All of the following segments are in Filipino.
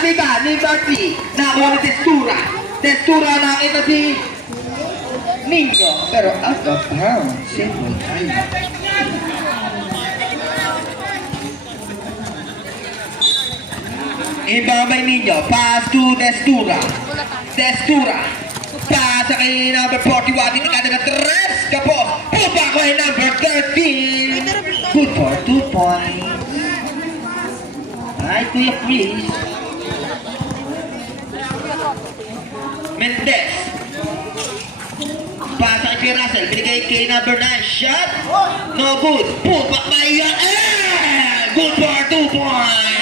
arriba ni Marty. Nakuha ni Testura. Testura nakita si Nino. Pero out of bounds. Simple time. Ibabay Nino. Pass to Testura. Testura. Pasa kay number 41. Hindi ka nag-tres. Kapos. Pupa ko ay number 13. Good for 2 points. Ay, Kuya Chris. Mendez. Pasa kay Kuya Russell. Binigay kay number 9. Shot. No good. Pupa Maya. Good for 2 points.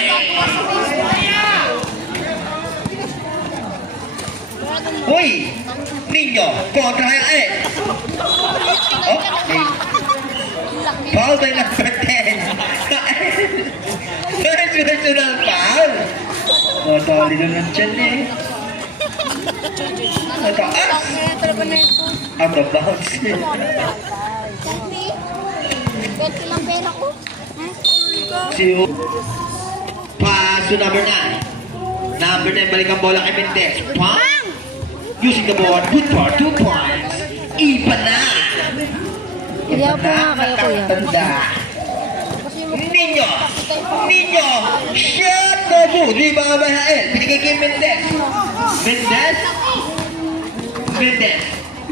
Uy! Nino, kontra kaya Oh, foul by number 10. Sunod-sunod foul. Tali naman dyan eh. Mataas. Out of bounds. Paso number 9. Number 9, balik ang bola kay Mendez. Pang! Using the board, good for 2 points. Iba na! Iba na, nakatanda. Nino! Nino! Shot! No good! Di ba mahain? Binigay kay Mendez. Mendez? Mendez.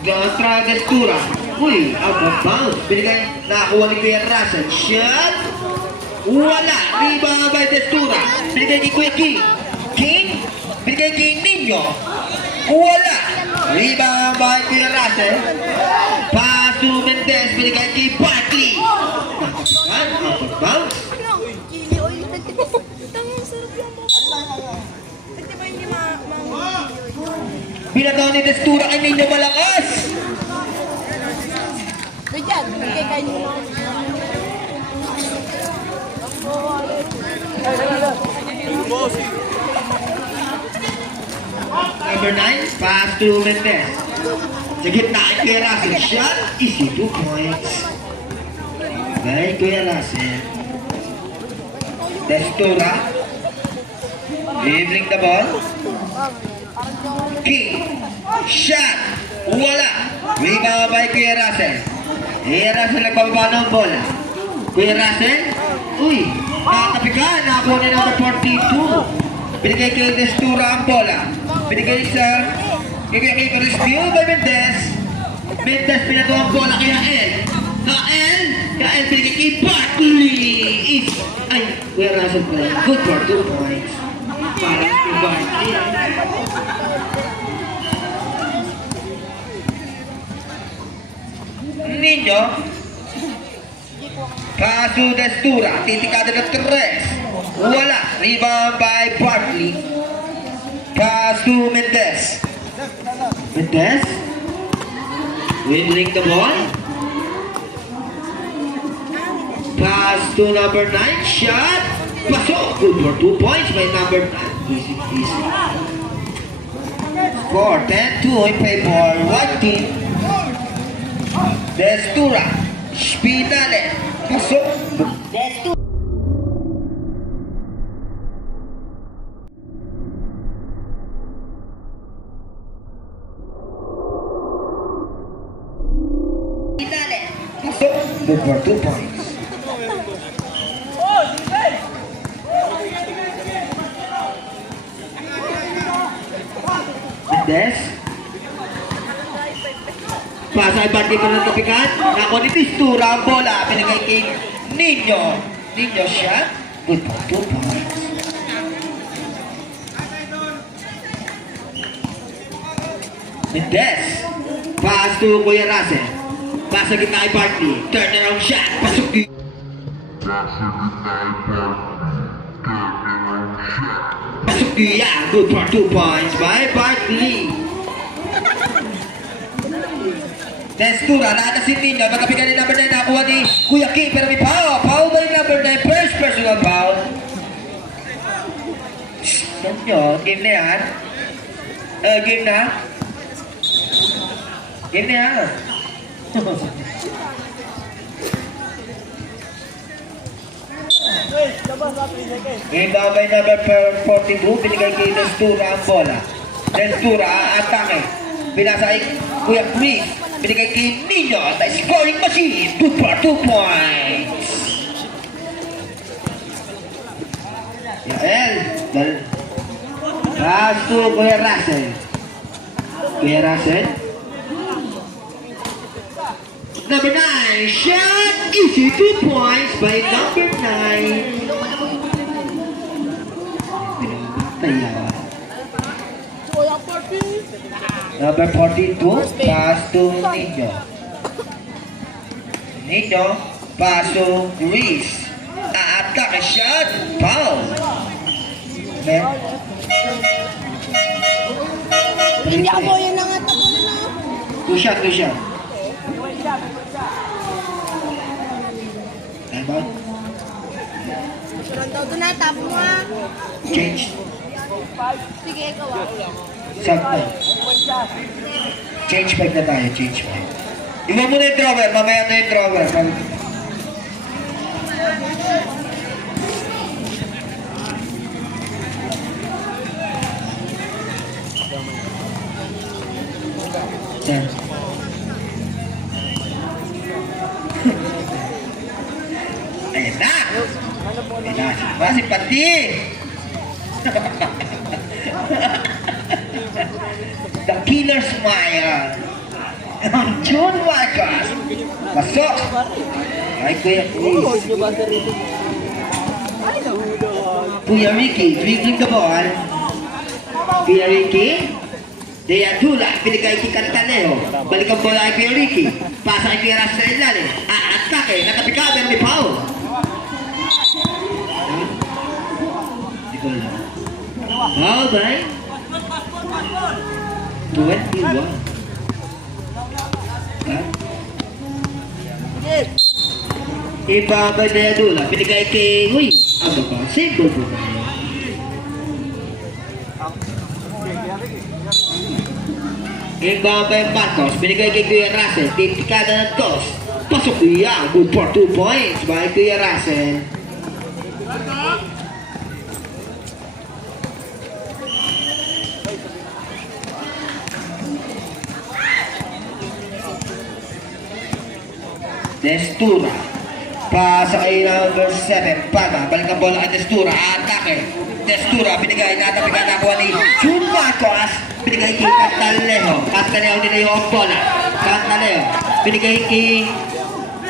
Contra Destura. Uy, out of bounds. Binigay, nakakuha ni Kuya Russell. Shot! Wala! Di ba by Destura? Binigay kay Kuya King. King? Binigay kay Nino. Wala! Rebound by Kuya Russell. Pass to Mendez. Binigay kay Barkley. Out of bounds. Pinagawa ni Destura kay Nino malakas. Number 9, pass to Mendez. Sa gitna kay Kuya Russell. Shot, easy 2 points. Kay Kuya Russell. Destura. Dribbling the ball. King. Shot. Wala. Rebound by Kuya Russell. Kuya Russell nagbababa ng bola. Kuya Russell. Uy, nakatabi ka. Nakakuha na number 42. Binigay kay Destura ang bola. Binigay sa review by Mendez. Mendez pinagawa ang bola kay Ael. Ael binigay kay Barkley. Ay, Kuya Russell play. Good for 2 points. Para kay Barkley. Nino. Kaso Destura. Titikada ng 3. Wala. Rebound by Barkley. Pass to Mendez. Mendez. Winning the ball. Pass to number 9. Shot. Pasok. Good for 2 points by number 9. Easy. Score 10-2 in favor. White team. Destura. Spinale. Pasok. Destura. Good for 2 points. Mendez. Pasa ay bandi pa ng kapikan. Nako ni Destura ang bola. Pinagay kay Nino. Nino shot. Good for 2 points. Mendez. Pass to Kuya Russell. Pasa kita kay Barkley. Turn around shot. Pasok di. Pasok di. Good for 2 points by Barkley. Destura. Nakatasin Nino. Magkapigan ni number 9. Nakuha ni Kuya King. Pero may foul. Foul by number 9. First personal foul. Yan nyo. Game na yan. Game na. Game na yan. Ibabay number 42, binigay kay Destura ang bola. Destura, atake. Binasa kay Kuya Chris. Binigay kay Nino, the scoring machine. 2 for 2 points. Yael. Pass to Kuya Russell. Kuya Russell. Number 9, shot easy, 2 points by number 9. Number 42, pass to Nino. Nino, pass to Reese. Attack, shot, foul. Men. Hindi ako yung nangatak ko na. Two shot. Time out. Surang daw doon na, tap mo ah. Change. Sige, ikaw ah. Sakto. Change back na tayo, change back. Iwan mo na yung drawer, mamaya na yung drawer. Yan. Ayan na! Ayan na, si Pati! The Killer Smile. June Marcos. Pasok. Ay, Kuya Chris. Kuya Ricky, dribbling the ball. Kuya Ricky. Deya Dula, pinigay kay Cantaleo. Balik ang bola kay Kuya Ricky. Pasa kay Kuya Russell sa ilalim. Atake, nakapika, pero may foul. Hindi ko alam. Foul ba? 21. Ha? Ibabay na Dula, pinigay kay Huy. Ano ba? Simple po. Ibabay Marcos, binigay kay Kuya Russell. Tipikada ng toss. Pasok Kuya, good for 2 points by Kuya Russell. Destura. Pasa kay number 7. Palma. Balik ang bola kay Destura. Atake. Destura. Binigay na tapigan na kuha ni June Marcos. Binigay kay Cantaleo. Cantaleo din na yung bola. Cantaleo. Binigay kay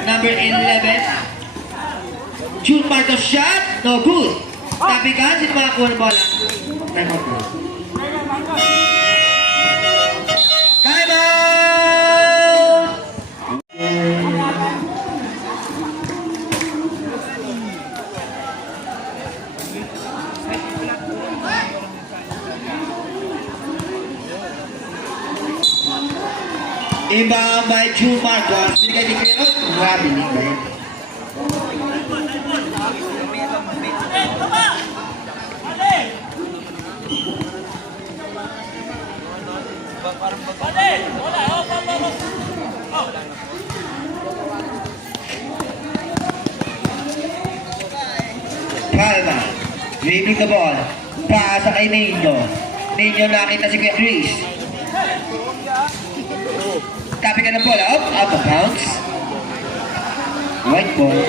number 11. June Marcos shot. No good. Tapigan. Sino makakuha ng bola? Time out. Time out! Iba by June Marcos. Binigay ni Kuya Grabe ni ba yun? Palma. Waving the ball. Pasa kay Nino. Nino nakita si Kuya Chris. Tapi ka ng bola, out of bounds. White ball.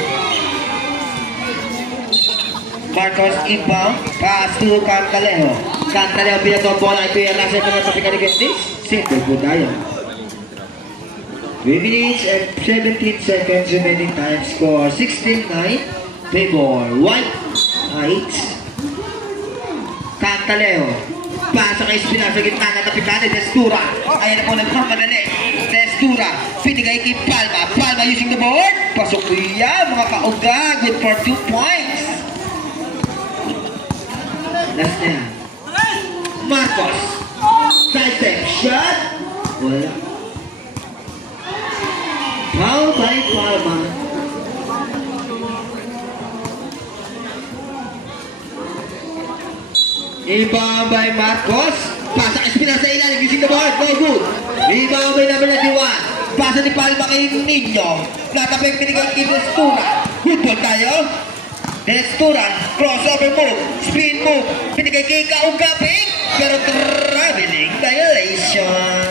Marcos inbound, pass to Cantaleo. Cantaleo binato ang bola, ito yung nasa mga tapi ka ni Chris. Simple po tayo. 3 minutes and 17 seconds remaining time. Score 16-9. Favor White Knights. Cantaleo. Pasa kay Espinal sa gitna ng tapikan ni Destura. Ayan na po nagkamadali. Destura. Pinigay kay Palma. Palma using the board. Pasok Kuya. Mga kauga. Good for 2 points. Last na yan. Marcos. Side step. Shot. Wala. Foul by Palma. Rebound by Marcos. Pasa kay Espinal sa ilalim using the board. No good. Rebound by number 91. Pasa ni Palma kay Nino. Natapik pinigay kay Destura. Good ball tayo. Testuran, crossover move, spin move, binigay kay Kaugaping, pero traveling violation.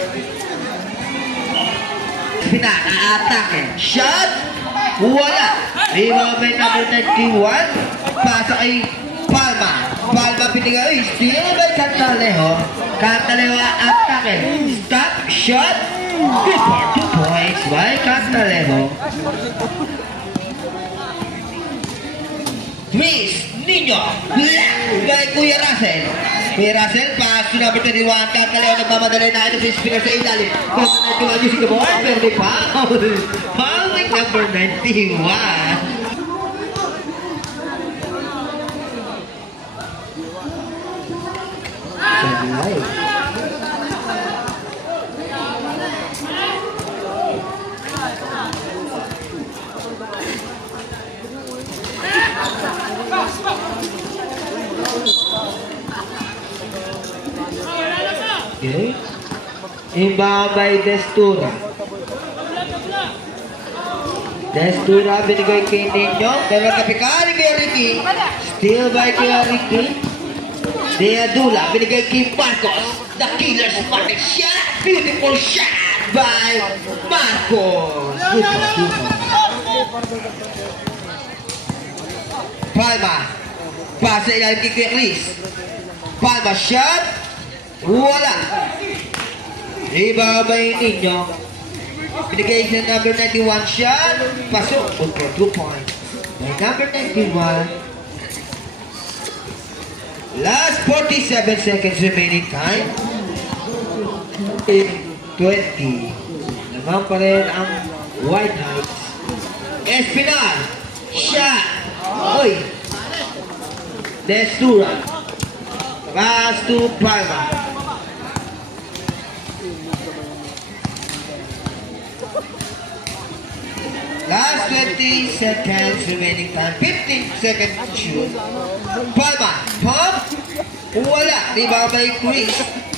Pinaka-atake, shot, wala. Rebound by number 91, pasa kay Palma. Palma binigay, still by Cantalejo. Cantalejo atake, stop, shot, good for 2 points by Cantalejo. Miss Nino Black by Kuya Russell. Kuya Russell, pass to number 21. Cantalejo nagmamadali na ito sa speaker sa ilalim. Kung nagkiwan yung sige mo, pero di foul. Foul by number 91. Okay. Inbound by Destura. Destura binigay kay Nino. Pero kapikari kay Ricky. Still by kay Ricky. Deadula binigay kay Marcos. The killer's magic shot. Beautiful shot by Marcos. Palma. Pasa ilalim kay Chris. Palma shot. Wala. Rebound by Nino. Binigay sa number 91 shot. Pasok. Good for 2 points. By number 91. Last 47 seconds remaining time. 20. Naman pa rin ang White Knights. Espinal. Shot. Oy. Destura. Pass to Palma. Last 20 seconds remaining time. 15 seconds to shoot. Palma. Pump. Wala. Rebound by Chris.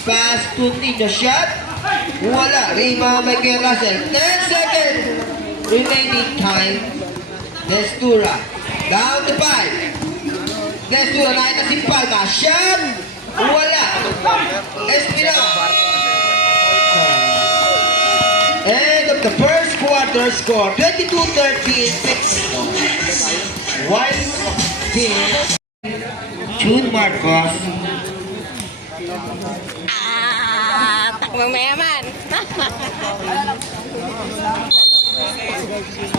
Pass to Nino. Shot. Wala. Rebound by Kuya Russell. 10 seconds remaining time. Destura. Down to 5. Destura. Nakita si Palma. Shot. Wala. Espinal. End of the first quarter score, 22-13. White team. June Marcos. Takmang mayaman.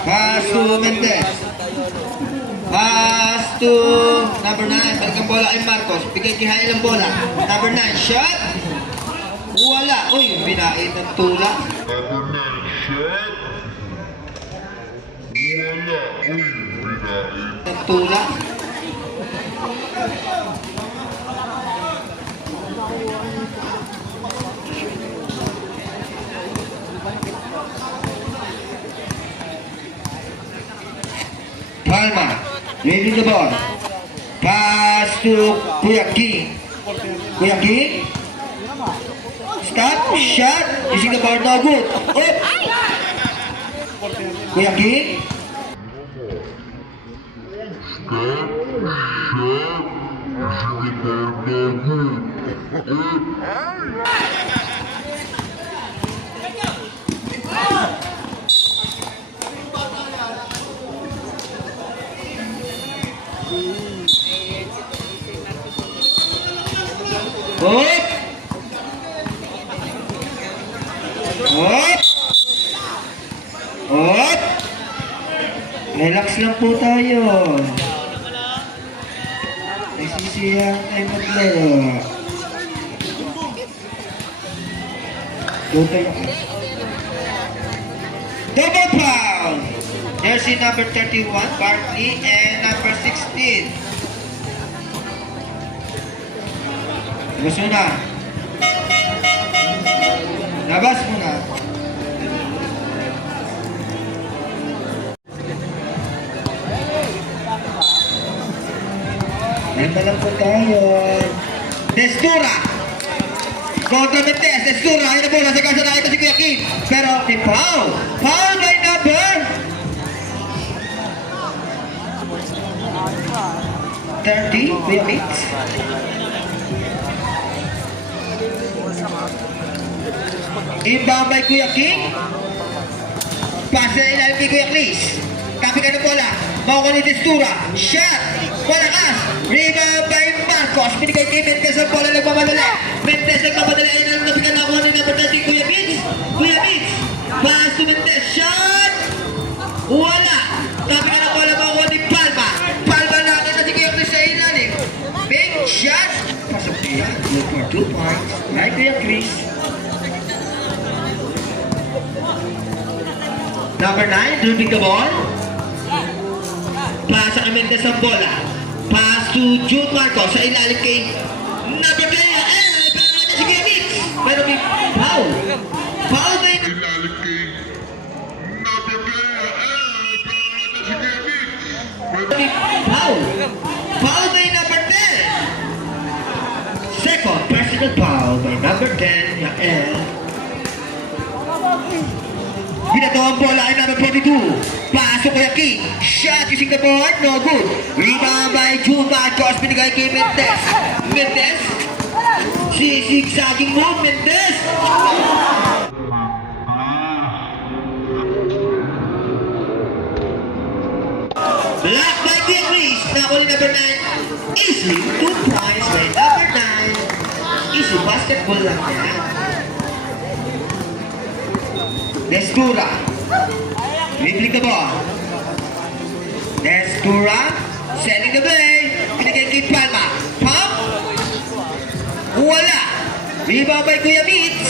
Pass to Mendez. Pass to number 9. Balikan bola kay Marcos. Bigay kay Hail ang bola. Number 9. Shot. Wala. Uy, binain ng tula. Number 9 shot. Wala. Uy, binain. Ng tula. Palma. Waving the ball. Pass to Kuya King. Kuya King. Stop, shot, using the ball, no good. Up. Kuya King. Up. Up! Up! Relax lang po tayo. Nagsisiyang tayo maglaro. Go tayo. Double foul! Jersey number 31, Bartley, and number 16. Gusto na. Labas mo na. Ganda lang po tayo. Destura! Kontra Mentes, Destura. Ayun na po, nasa kasa na ito si Kuya King. Pero, foul! Foul by number 30, Kuya Mix. Inbound by Kuya King. Pass na ilalim kay Kuya Chris. Copy ka na bola. Makuha ni Destura. Shot. Malakas. Rebound by Marcos. Binigay kay Mendez ang bola. Nagmamadali. Mendez nagmamadali. Ay nalapitan na kuha ni number 30. Kuya Mix. Kuya Mix. Pass to Mendez. Shot. Wala. Copy ka na bola. Makuha ni Palma. Palma natin na si Kuya Chris sa ilalim. Big shot. Pasok niya. Look for 2 points. By Kuya Chris. Number 9, dribbling the ball. Pass sa Mendez ang bola. Pass to Jude Marcos sa ilalim kay number 10. Pero natin si Kuya Mix. Pero may foul. Foul na yun. Ilalim kay number 10. Pero natin si Kuya Mix. May foul. Foul by number 10. Second personal foul by number 10. Yael. Ginagawa ang bola ay number 42. Pasok kay King. Shot using the board. No good. Rebound by Jude Marcos. Binigay kay Mendez. Mendez. Zigzagging move. Mendez. Block by Kuya Chris. Nakuli number 9. Easy. 2 points by number 9. Easy basketball lang yan. Destura. Dribbling the ball. Destura. Setting the play. Binigay kay Palma. Pump. Wala. Rebound by Kuya Mix.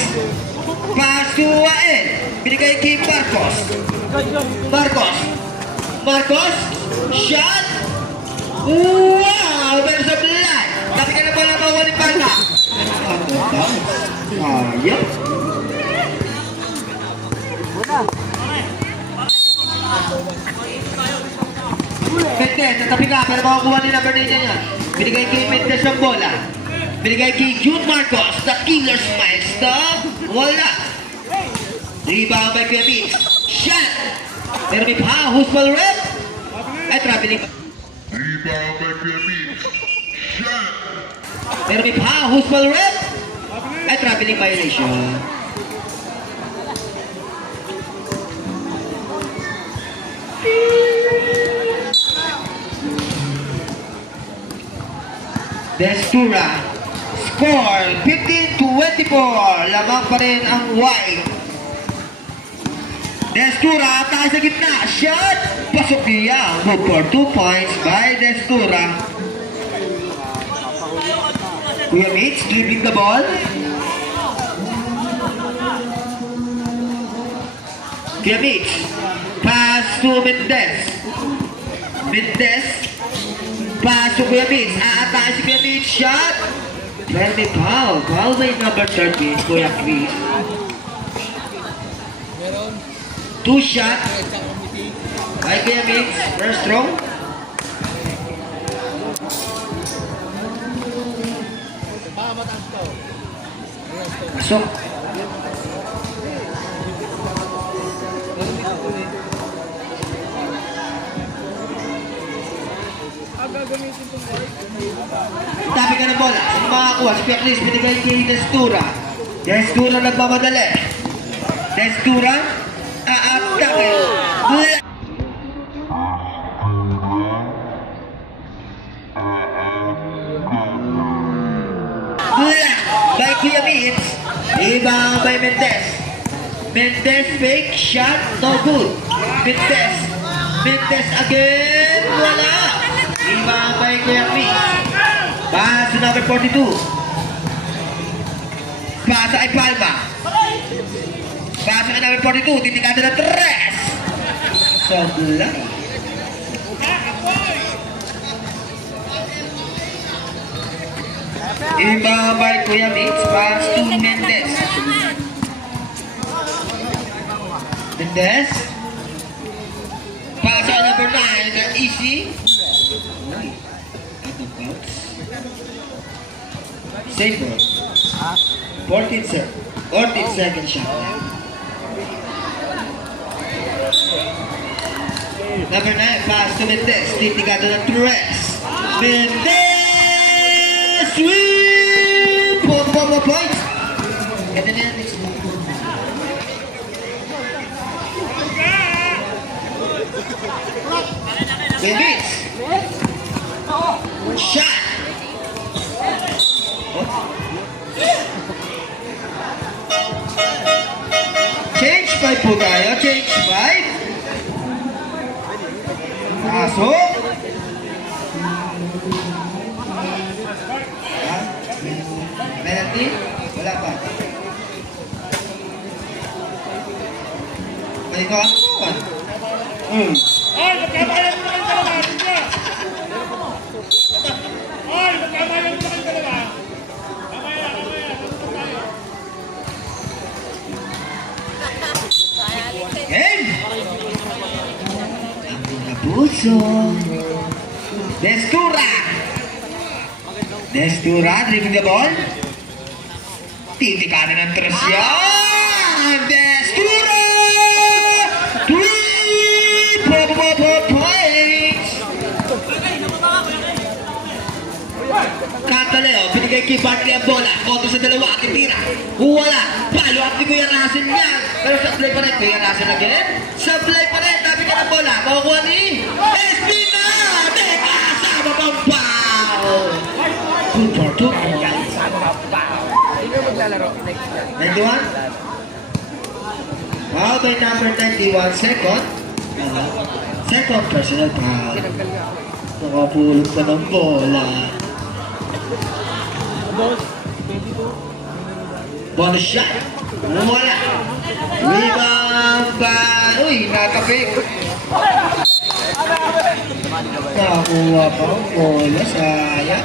Pass to Wael. Binigay kay Marcos. Marcos. Marcos. Shot. Wow! Meron sa blood. Tapi ka na pala makuha ni Palma. Ayun. Mendez, natabi ka, pero makakuha ni number 9 niya. Binigay kay Mendez ang bola. Binigay kay Jude Marcos, the killer smile stop. Wala. Rebound by Kuya Mix. Shot. Pero may pa-host ball rep. Ay, traveling. Rebound by Kuya Mix. Shot. Pero may pa-host ball rep. Ay, traveling violation. Destura. Score 15-24. Lamang pa rin ang white. Destura tayo sa gitna. Shot. Pasok niya. Good for 2 points by Destura. Kuya Mix dribbling the ball. Kuya Mix. Pass to Mendez. Mendez. Pass to Kuya Mix. Aatake si Kuya Mix. Shot. Pero may foul. Foul by number 13. Kuya Chris. 2 shot. By Kuya Mix. First throw. Pasok. Tapi ka ng bola. Sino makakuha? Si Kuya Chris binigay kay Destura. Destura nagmamadali. Destura. Aatake. By Kuya Mix. Rebound by Mendez. Mendez fake shot. No good. Mendez. Mendez again. Wala. Rebound by Kuya Mix. Pass to number 42. Pasa kay Palma. Pasa kay number 42. Titikado na 3. Sablay. Rebound by Kuya Mix. Pass to Mendez. Mendez. Pass kay number 9. Na easy. Safe ball. 14 seconds shot. Number 9, pass to Mendez. Titigado ng 3. Mendez! Sweep! 4 points. Ganda na yan. Davis! Shot! Change 5 po tayo. Change 5. Pasok. Penalty? Wala pa. Ay, ito ang buwan. Ay, magkamayan mo na kayo dalawa! Ay, magkamayan mo na kayo dalawa! Kamaya, kamaya, nandun tayo. Game! Puso. Destura. Destura, dribbling the ball. Titikanin ng tres yan. Destura! 3 points. Cantaleo, binigay kay Bartley ang bola. Konto sa dalawa, titira. Wala. Follow up ni Kuya Russell yan. Pero supply pa rin. Kuya Russell again. Supply pa rin. Tabi ka ng bola. Makukuha ni Espina. Teka, sama pang foul. 2 for 2 points. Sino maglalaro next year? 91? Foul by number 91. Second. Second personal foul. Tinanggal nga ako. Nakapulot ka ng bola. Bonus shot. Wala. Rebound by... Uy, nakapik. Nakakuha pa ang bola. Sayang.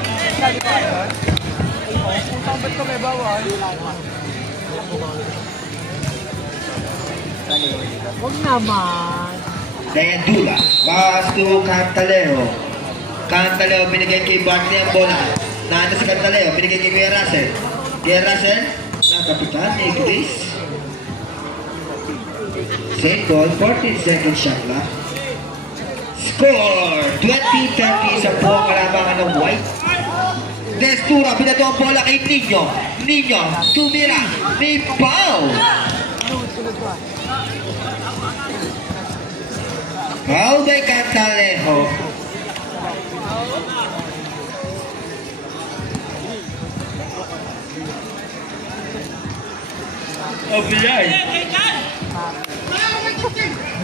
Ba't ko may bawal? Huwag naman. Dayandula. Pass to Cantaleo. Cantaleo binigay kay Bartley ang bola. Nanda sa Cantaleo. Binigay kay Kuya Russell. Kuya Russell. Nakapitan ni Chris. Same goal. 14 seconds shot lang. Score! 20-30 sa buong kalabangan ng White. Destura, pinato ang bola kay Nino. Nino, tumira. May foul. Foul by Cantalejo. OBI.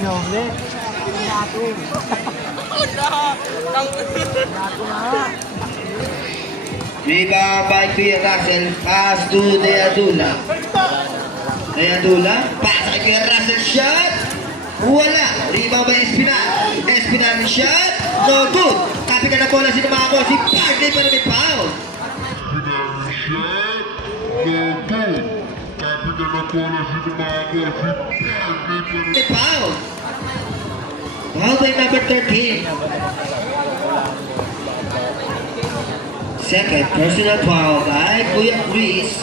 Noble. Nato. Nato nga. Rebound by Kuya Russell. Pass to Dayandula. Dayandula. Pass kay Kuya Russell. Shot. Wala. Rebound by Espinal. Espinal shot. No good. Tapi ka na bola si Namako. Si Bartley pero may foul. Shot, no good. Tapi ka na bola si Namako, si Bartley May foul. Foul by number 13. Second personal foul by Kuya Chris.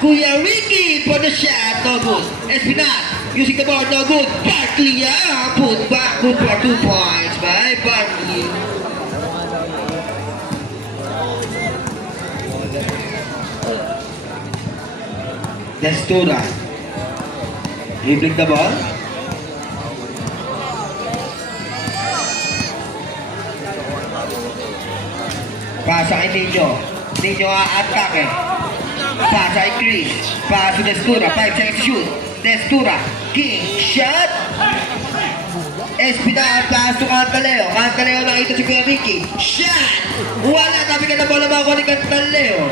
Kuya Ricky for the shot, no good. Espinal using the ball, no good. Bartley, put back, good for 2 points by Bartley. Destura. Dribbling the ball. Pasa kay Nino. Nino a-atake. Pasa kay Chris. Pasa to Destura. 5 seconds to shoot. Destura. King. Shot. Espinal. Pass to Cantaleo. Cantaleo nakita si Kuya Ricky. Shot. Wala. Tabi ka na bola makuha ni Cantaleo.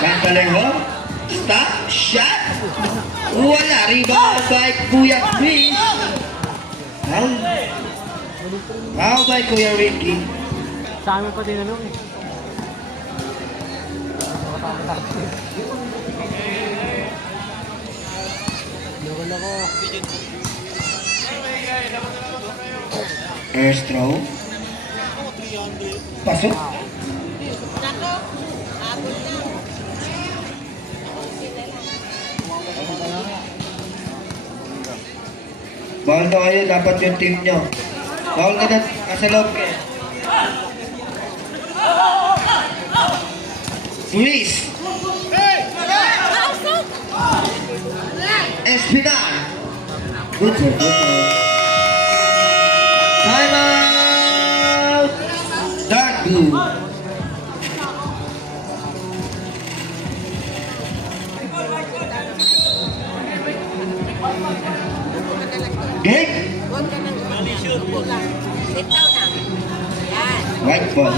Cantaleo. Stop. Shot. Wala. Rebound by Kuya Chris. Foul by Kuya Ricky. Sa amin pa din ano eh. Loko-loko. First throw. Pasok. Bawal na kayo, dapat yung team nyo. Bawal ka na, nasa loob ka. Luis. Espinal. Good sir, good sir. Time out. Dark blue. Game. Huwag ka nang lang. Sit down na. Yan. White ball.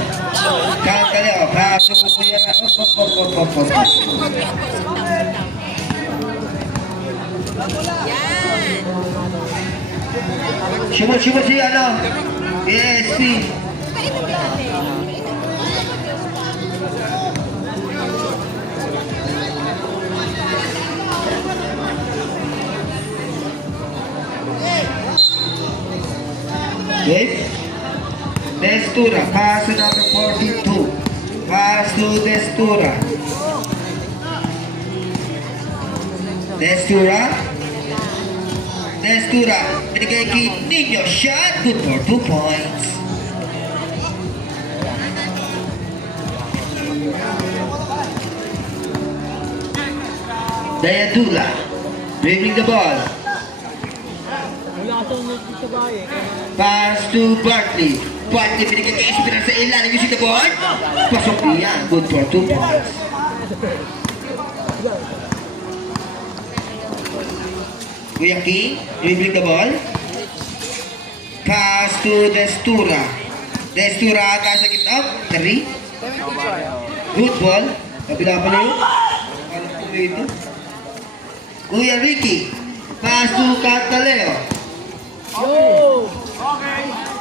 Kakali o, kakasuko ko yan. Sit down, sit down. Yan. Sumot si ano? ESP. Painom natin. Okay? Destura, pass to number 42. Pass to Destura. Destura, binigay kay Nino, shot, good for 2 points. Dayadula, dribbling the ball. Wala ka sa bahay eh. Pass to Bartley. Bartley binigay kay Espinal sa ilalim using the board. Pasok niya, good for 2 points. Kuya King, dribbling the ball. Pass to Destura. Destura kasag it up. 3. Good ball. Kabila pala yun. Alam ko ito. Kuya Ricky. Pass to Cantaleo.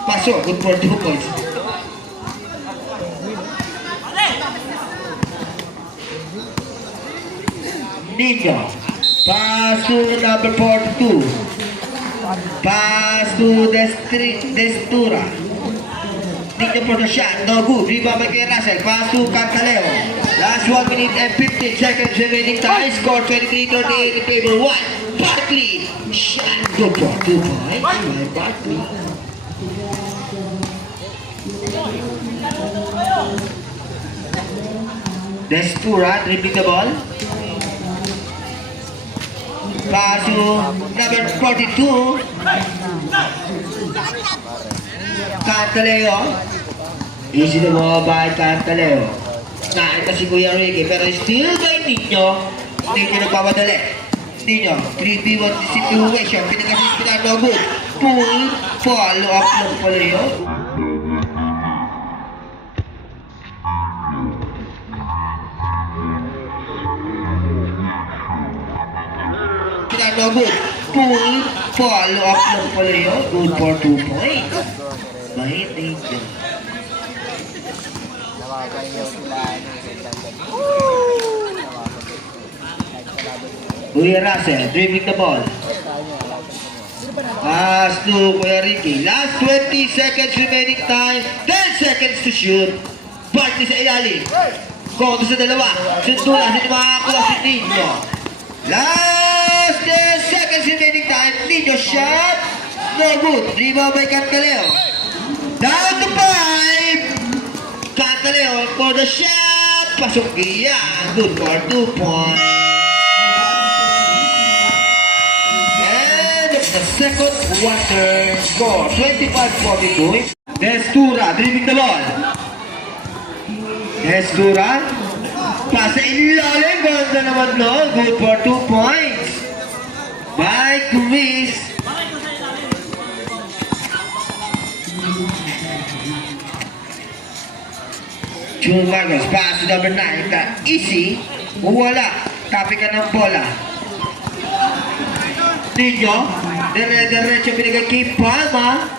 Pasok, good for 2 points. Nino. Pass to number 42. Pass to Destura. Nino for the shot. No good. Rebound by kay Russell. Pass to Cantaleo. Last 1 minute and 15 seconds remaining time. Score 23-38 in table 1. Bartley. Shot. Good for 2 points by Bartley. Destura dribbling the ball. Pass to number 42. Cantaleo. Easy the ball by Cantaleo. Nakita si Kuya Ricky pero still by Nino. Nino nagpapadali. Nino, 3v1 situation. Pinag-assist na no good. Pull. Follow up ng pala yun. No good. Pull. Follow up ng pala yun. Good for 2 points. Mahit Nino. Kuya Russell, dribbling the ball. Pass to Kuya Ricky. Last 20 seconds remaining time. 10 seconds to shoot. Bartley sa ilalim. Konto sa dalawa. Sundula, sino makakakuha si Nino. Last 10 seconds remaining time. Nino shot. No good. Rebound by Cantaleo. Down to 5. Cantaleo for the shot. Pasok yan. Good for 2 points. And the second quarter score. 25-42. Destura dribbling the ball. Destura. Pasa ilalim. Ganda naman no. Good for 2 points. By Chris. June Vargas, pass to number 9, easy, wala, tapi ka ng bola. Nino, dire-diretso binigay kay Palma,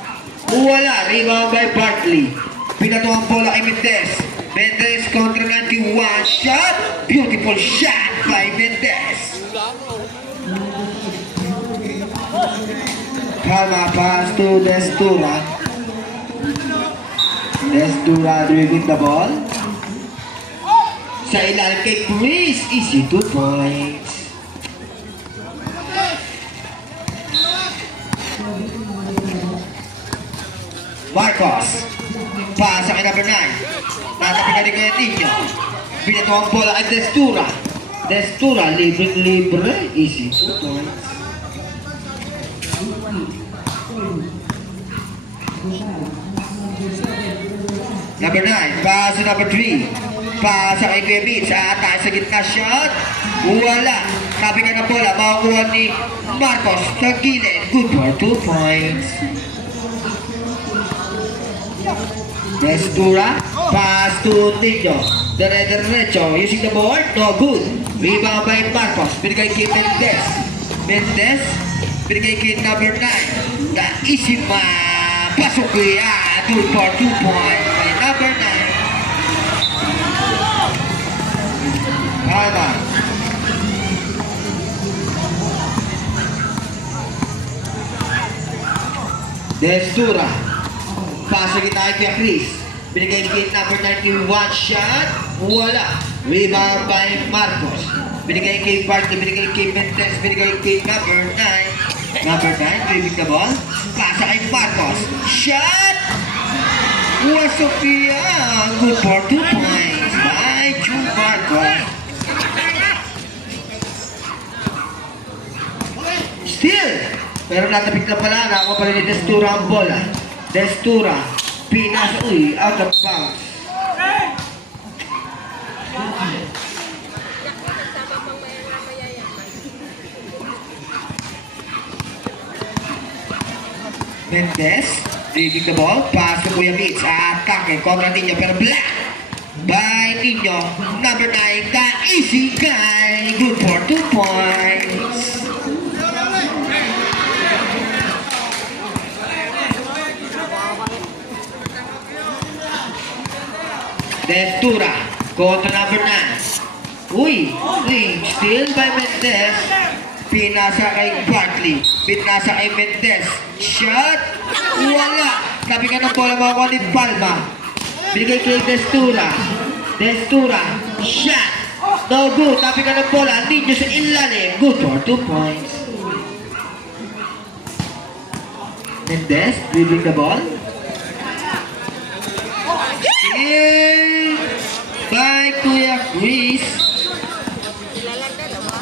wala, rebound by Bartley. Pinato ang bola kay Mendez. Mendez kontra 91, shot, beautiful shot by Mendez. Palma, pass to Destura. Destura dribbling the ball. Sa ilalim kay Chris, easy 2 points. Marcos. Pasa kay number 9. Natapin na rin kay Nino. Binato ang bola kay Destura. Destura, libre. Easy 2 points. Number 9, pass to number 3. Pass kay Kuya Mitch. Atake sa gitna, shot. Wala. Sabi ka ng bola, makukuha ni Marcos sa gilid. Good for 2 points. Destura, pass to Nino. Derecho, using the board, no good. Rebound by Marcos. Binigay kay Mendez. Mendez, binigay kay number 9. Naisima. Pasok yan. Good for 2 points by number 9. Palma. Destura. Pasa kita kay Chris. Binigay ni Kate number 91 shot. Wala. Rebound by Marcos. Binigay kay Barty. Binigay kay Mendez. Binigay kay number 9. Number 9. Driving the ball. Pasa kay Marcos. Shot! Wasok yan. Good for 2 points by June Marcos. Still. Pero natapik na pala. Nakakuha pa rin ni Destura ang bola. Destura. Pinas. Uy, out of bounds. Mendez. Reading the ball. Pass to Kuya Mitch. Atake. Kontra Nino. Pero black. By Nino. Number 9. The easy guy. Good for 2 points. Destura. Kontra number 9. Uy. Still by Mendez. Pinasa kay Bartley. Pinasa kay Mendez. Shot. Wala. Sabi ka ng bola makuha ni Palma. Binigay kay Destura. Destura. Shot. No good. Sabi ka ng bola. Nino sa ilalim. Good for 2 points. Mendez. Dribbling the ball. By Kuya Chris.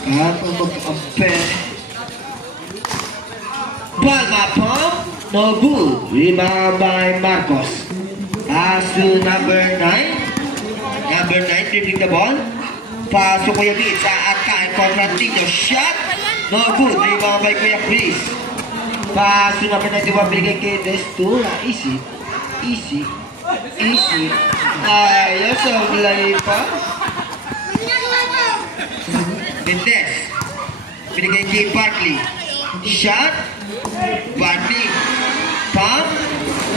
At ang mag-ampe. Palma pump. No good. Rebound by Marcos. Pass to number 9. Number 9 dribbling the ball. Pass to Kuya Mitch. At kain kontra Nino. Shot. No good. Rebound by Kuya Chris. Pass to number 91. Binigay kay Destura. Easy. Easy. Easy. Ayos ang lay pa. Mendez. Binigay kay Bartley. Shot. Bartley. Pump.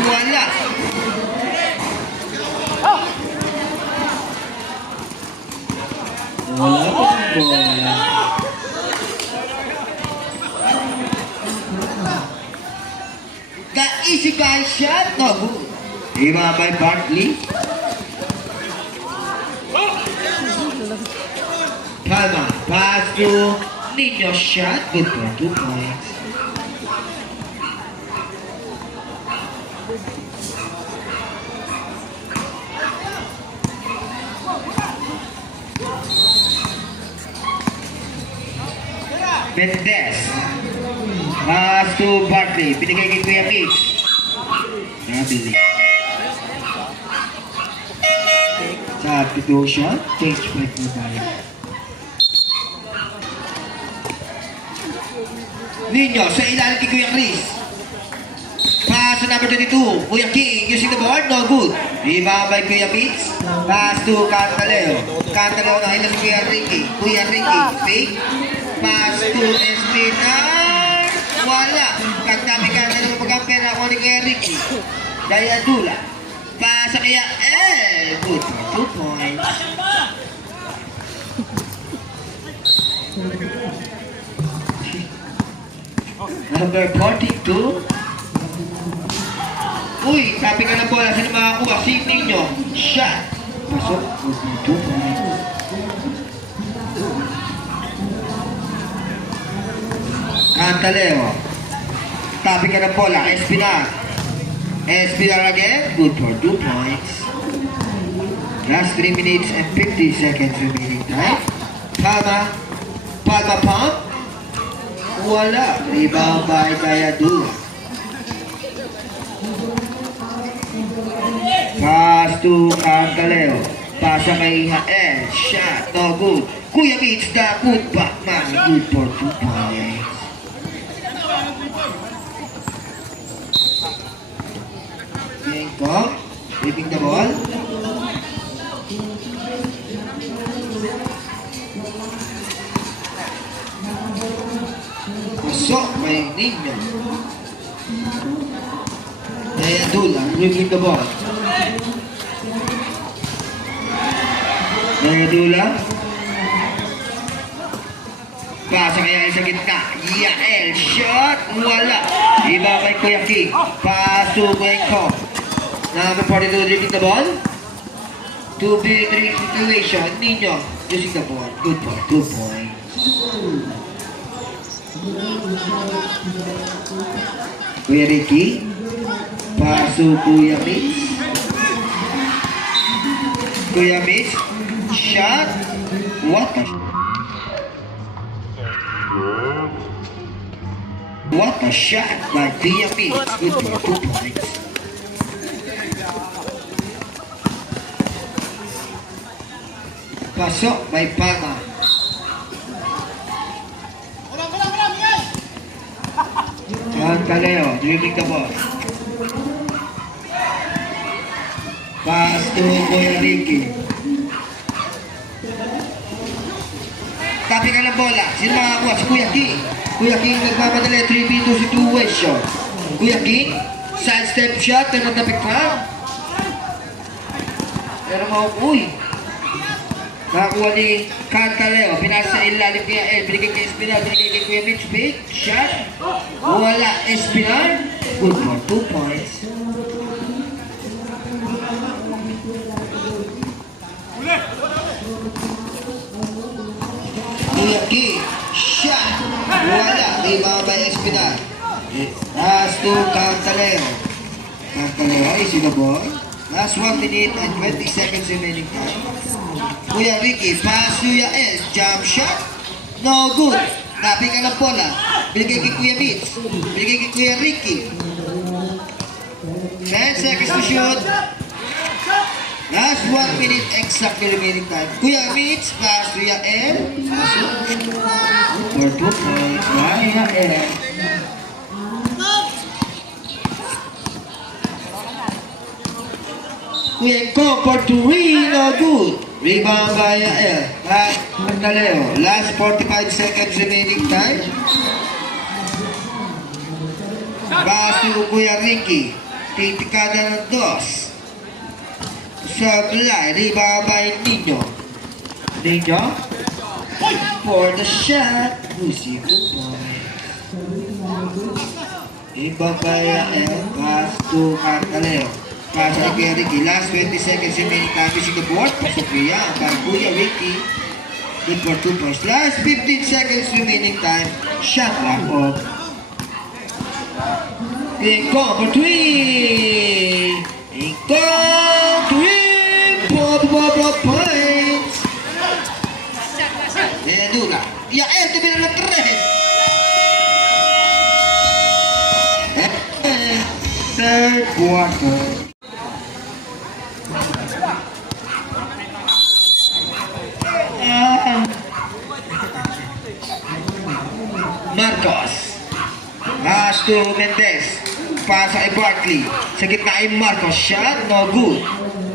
Wala. Wala pang bola. The easy guy shot. No good. Iba by Bartley. Palma. Pass to Nino. Shot. Good for 2 points. Mendez. Pass to Bartley. Binigay kay Kuya Mitch. Nabili. Substitution. Change back na tayo. Nino sa ilalim kay Kuya Chris. Pass to number 22. Kuya King using the board. No good. Rebound by Kuya Mitch. Pass to Cantaleo. Cantaleo na hila si Kuya Ricky. Kuya Ricky. Fake. Pass to Espinar. Wala. Pagtabi ka na naman pagkampera ako ni Kuya Ricky. Dayadula. Pass sa kaya. Good for 2 points. Number 42. Uy, sabi ka ng bola. Sino makakuha? Si Nino. Shot. Pasok. Good for 2 points. Cantaleo. Tabi ka ng bola. Espinar. SPR again. Good for 2 points. Last 3 minutes and 50 seconds remaining time. Palma pump. Wala. Rebound by Kayadula. Pass to Cantaleo. Pasa kay Hael. Shot. No good. Kuya Mitch the good back man. Good for 2 points. Kong. Flipping the ball. Pasok kay Ninyo. Nayadula, flipping the ball. Nayadula. Pasa kaya sa gitna. Yael, shot, wala. Iba kay Kuya King. Paso kay Kong. Number 42 dribbling the ball. 2v3 situation. Ninyo using the ball. Good for 2 points. Kuya Ricky. Paso Kuya Mitch. Kuya Mitch. Shot. What a shot by Kuya Mitch. Good for 2 points. Pasok by Palma. Cantaleo, dribbling the ball. Pass to Kuya Ricky. Tapi ka ng bola. Sino makakuha? Si Kuya King. Kuya King nagmamadali. 3v2 situation. Kuya King, side step shot. Pero tapik pa. Pero mauuy. Nakakuha ni Cantaleo. Pinasa sa ilalim niya. Binigay kay Espinar. Binigay kay Kuya Mitch. Big shot. Wala. Espinar. Good for 2 points. Kuya King. Shot. Wala. Rebound by Espinar. Pass to Cantaleo. Cantaleo is in the ball. Last 1 minute and 20 seconds remaining time. Kuya Ricky, pass to Yael, jump shot, no good. Naping ka ng bola, binigay kay Kuya Mitch, binigay kay Kuya Ricky. 10 seconds to shoot. Last 1 minute exactly remaining time. Kuya Mitch, pass to Yael. For 2 points, Yael. Kuya Kong for 3, no good. Rebound by Yael. Cantaleo. Last 45 seconds remaining time. Pass to Kuya Ricky. Titikada ng dos. Sablay. Rebound by Ninyo. Ninyo. For the shot. Lucy 2 points. Rebound by Yael. Pass to Cantaleo. Pasa kay Ricky. Last 20 seconds remaining time. Using the board. Pasok niya by Kuya Ricky. Good for 2 points. Last 15 seconds remaining time. Shot clock off. Ingkong for 3. Ingkong 3. 4 points. Edula. Yael, tumira ng 3. Third quarter. Marcos. Pass to Mendez. Pasa kay Barkley. Sa gitna ay Marcos. Shot, no good.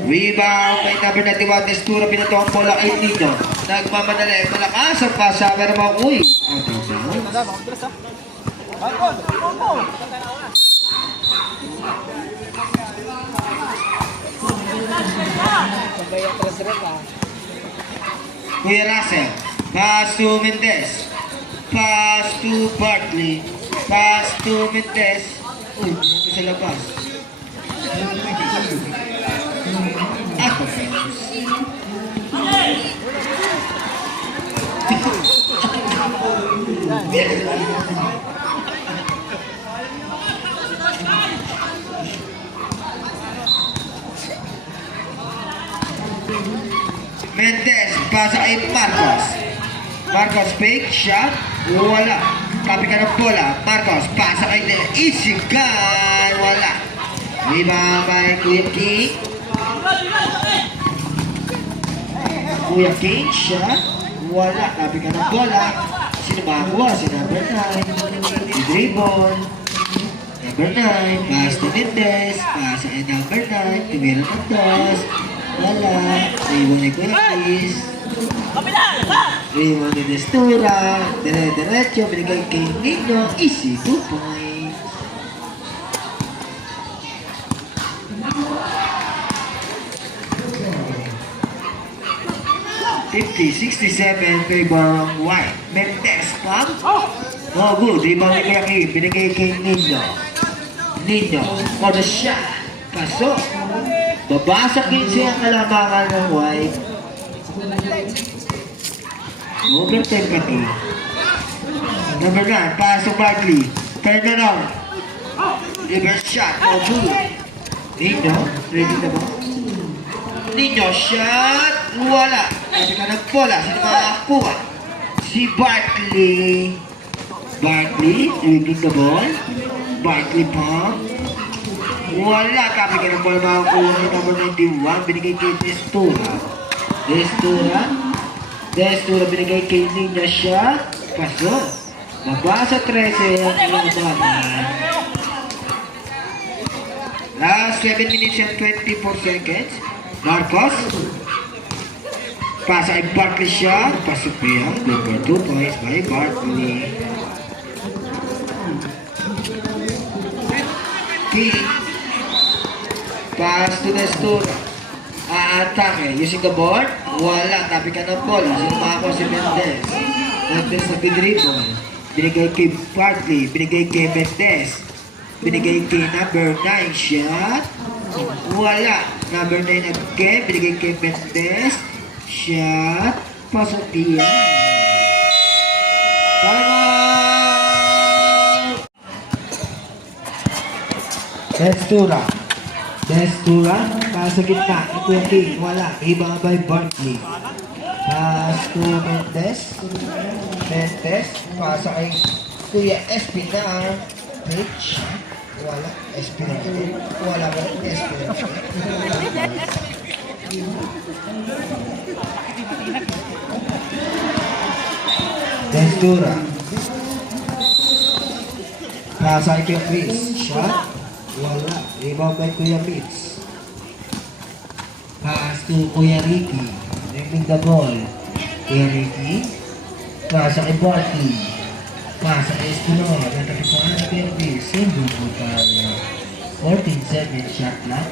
Rebound kay number 91 Destura. Pinato ang bola kay Nino. Nagmamadali. Malakas ang pasa. Pero makuy. Kuya Russell. Pass to Mendez. Pass to Barkley. Pass to Mendez. Uy, ito sa labas. Ako. Mendez, pasa kay Marcos. Marcos fake shot, wala. Copy ka ng bola. Marcos, pasa kay Nel. Easy gun, wala. Rebound by Kuya King. Kuya King, shot, wala. Copy ka ng bola. Sino makakuha? Si number 9. Si dribble. Number 9, pass to Mendez. Pasa kay number 9. Tumira ng dos. Wala. Iwan ni Kuya Chris. Iwan ni Destura. Dire-diretso. Binigay kay Nino. Easy 2 points. $50-67 favor White. Mendez pump. No good. Rebound ni Kuya Kim. Binigay kay Nino. Nino for the shot. Pasok. Babasok din siya ang kalamangan ng White. Overtime pa to. Number 9, pasok Barkley. Turn around. Reverse shot. No good. Nino, ready na ba? Nino, shot. Wala. Kasi ka ng bola. Sino makakakuha? Si Barkley. Barkley, reading the ball. Barkley pump. Wala. Kami ka ng bola makakuha ni number 91. Binigay kay Destura. Destura binigay kay Nino shot. Pasok. Nabasa 13 ang laban. Last 7 minutes and 24 seconds. Marcos. Pasa kay Barkley shot. Pasok pa yan. Good for 2 points by Barkley. King. Pass to Destura. Atake. Using the board. Wala. Tapi ka ng bola. Sino makakuha si Mendez. Mendez na bidribble. Binigay kay Barkley. Binigay kay Mendez. Binigay kay number 9 shot. Wala. Number 9 again. Binigay kay Mendez. Shot. Pasok diyan. Time out! Destura. Pass sa gitna. Ito yung King. Wala. Iba by Barkley. Pass to Mendez. Pass kay Kuya Espinar. Pitch. Wala. Espinar. Wala ba? Espinar. Destura. Pass kay Kuya Chris. Shot. Wala. Rebound by Kuya Mitz. Pass to Kuya Ricky. Moving the ball. Kuya Ricky. Pass kay Barkley. Pass kay Esculo. Natapipan na Kuya Chris. Sundo po tayo. 14-7 shot clock.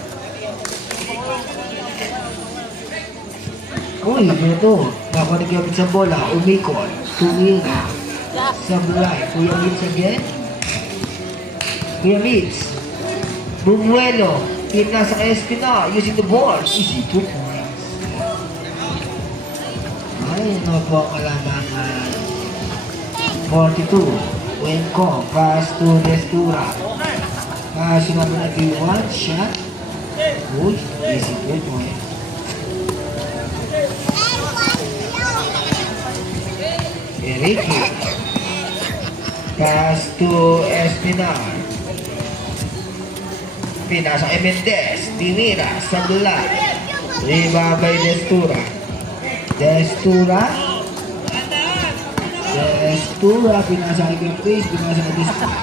Uy, ito. Nakuha ni Kuya Mitz ang bola. Umikot. Tumira. Sablay. Kuya Mitz again. Kuya Mitz. Bumuelo, pinasa kay Espina, using the ball, easy 2 points. Ay, ano po ang kalamangan? 42, Wenko, pass to Destura. Pass yung naman natin 1 shot. Uy, easy 2 points. Enrique, pass to Espinar. Pinasa kay Mendez, tinira, sabla. Rebound by Destura. Destura, pinasa kay Kuya Chris, pinasa kay Destura.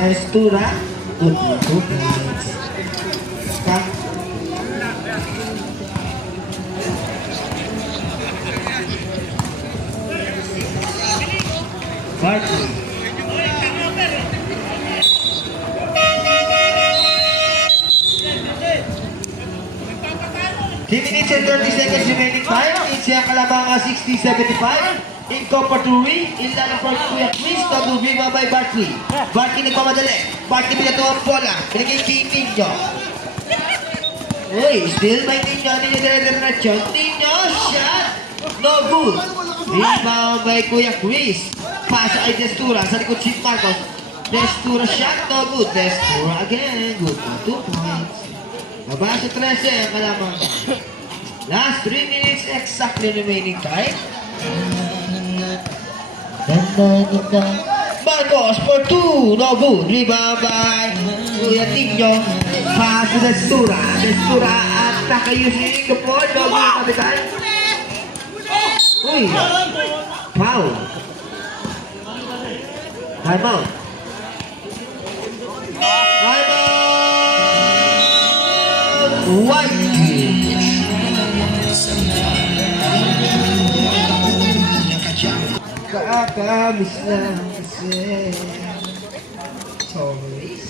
Destura, good for 2 points. Stop. Barkley. 3 minutes and 30 seconds remaining time. It's yung Kalabanga 60-75. In Copper Turi, ilan ang first Kuya Chris, Tagubiba by Barkley. Barkley nagpamadali. Barkley pinato ang bola. Binigay kay Nino. Uy, still by Nino. Nino dire-diretso. Nino, shot. No good. Rebound by Kuya Chris. Pasa ay Destura. Sa likod si Marcos. Destura shot. No good. Destura again. Good for 2 points. Baba sa 13 ang kalaban. Last 3 minutes exactly remaining time. Marcos for 2. No good. Rebound by Kuya Nino. Pass to Destura. Destura at Takayusi. The point. No good. Kapitan. Uy. Foul. Time out. Time out. White. Kakamiss lang kasi. Toys.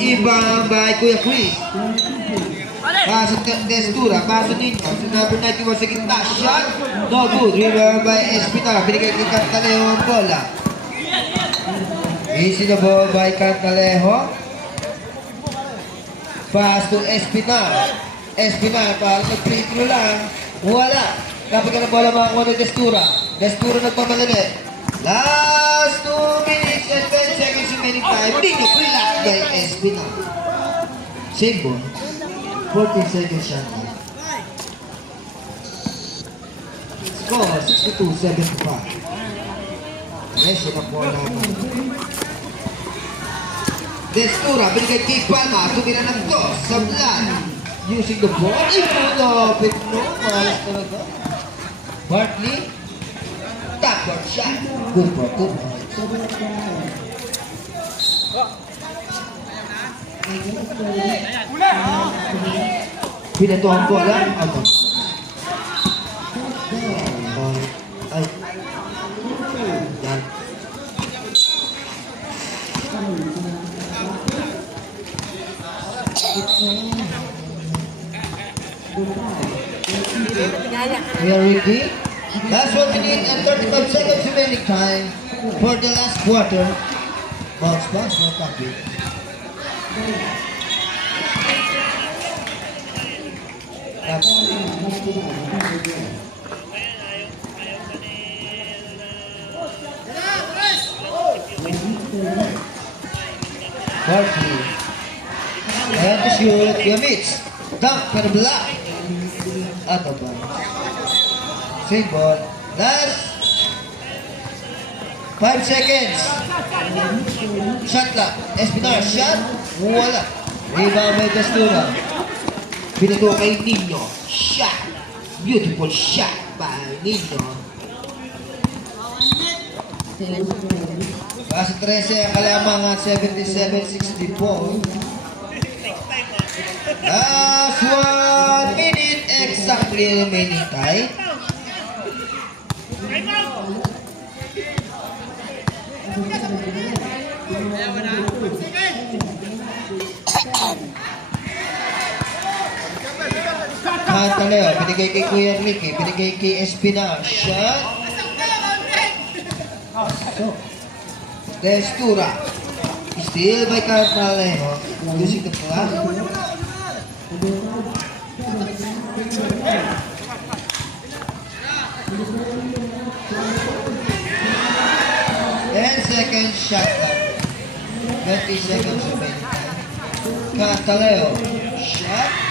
Iba by Kuya Chris. Pasok ng Destura, pasok ninyo. So number 91 sa gitna. Shot. No good. Rebound by Espinola. Binigay kay Cantalejo ang bola. Easy na ball by Cantalejo. Pass to Espinal. Espinal, parang nag-free through lang. Wala. Kapag ka ng bola makakuha ng Destura. Destura nagpamalali. Last 2 minutes and 10 seconds remaining time. Dino, relax by Espinal. Same ball. 14 seconds shot. Score, 62-75. Yes, yun ang bola naman. Destura, binigay kay Palma, tumira ng 2 sa Blan. Using the ball, ipunopit no, malas talaga. Bartley, backward shot. Good for 2 points. Pinato ang bola, out of. Ay. Yan. We are ready. Last 1 minute and 35 seconds remaining time for the last quarter. Bounce pass for Papi. Barkley. Ayan to shoot. Yamits. Dunk for the block. Out of bounds. Same ball. Last 5 seconds. Shot clock. Espinar. Shot. Wala. Rebound by Destura. Binato kay Nino. Shot. Beautiful shot by Nino. Basta 13 ang kalamang at 77-64. Last 1 minute exactly remaining time. Cantalejo, binigay kay Kuya Ricky, binigay kay Espinal. Shot. So, Destura. Still by Cantalejo. Using the flag. 10 seconds shot clock. 20 seconds remaining time. Cantalejo. Shot.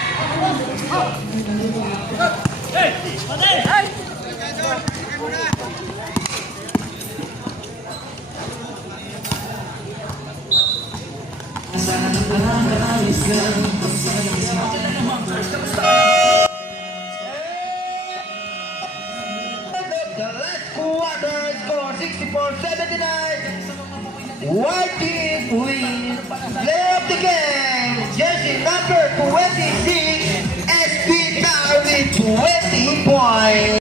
The last quarter score 64-79. White team wins. Play of the game. Jersey number 26. SP with 20 points.